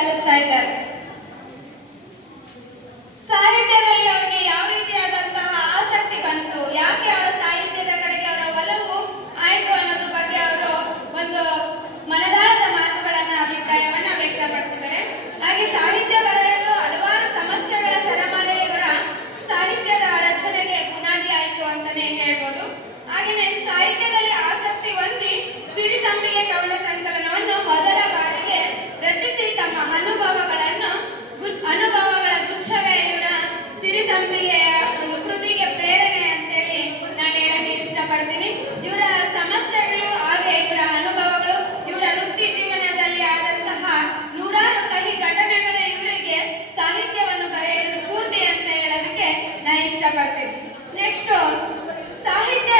ಸಲ್ಲಿಸ್ತಾ ಇದ್ದಾರೆ. ಸಾಹಿತ್ಯದಲ್ಲಿ ಅವನಿಗೆ ನೆಕ್ಸ್ಟ್ ಸಾಹಿತ್ಯ